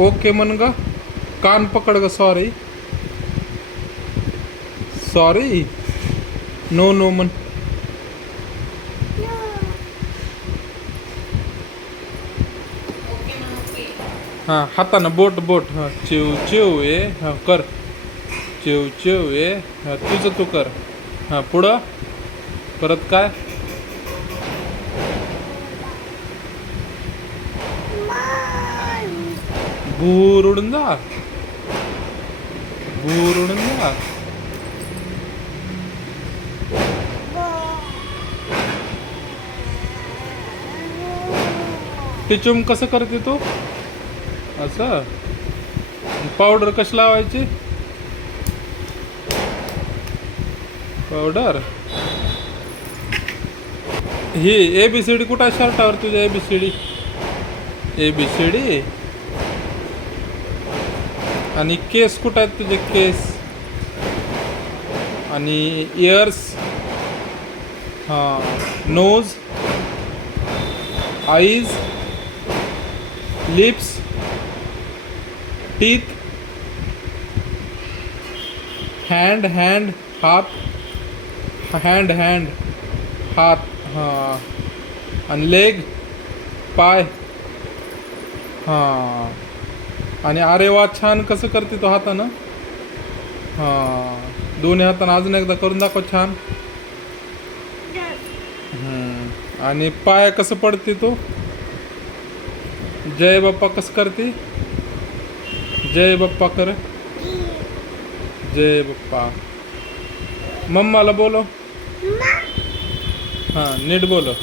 Okay म्हण ग. कान पकड ग. सॉरी. सॉरी. नो नो म्हण. हां हातानं बोट बोट. हां चिव चिव ये. हां कर. चिव चिव ये. हां तुझं तू कर. हां पुढं. परत काय. भूर उडून जा. भूर उडून जा. टिचुम कसं करते तू. असं. पावडर कशी लावायची. पावडर. ही ABCD कुठं आहे शर्टावर तुझ्या. ABCD. ABCD. आणि केस कुठं आहेत तुझे. केस आणि इयर्स. हां nose. Eyes. Lips. Teeth. Hand hand. हात. Hand hand. हात. हां आणि लेग. पाय. हां आणि अरे वा छान. कसं करते तो हातानं. हां दोन्ही हातानं अजून एकदा करून दाखव. छान. आणि पाय कसं पडते तो. जय बाप्पा कसं करते. जय बाप्पा कर. जय बाप्पा. मम्माला बोलो. हां नीट बोलो.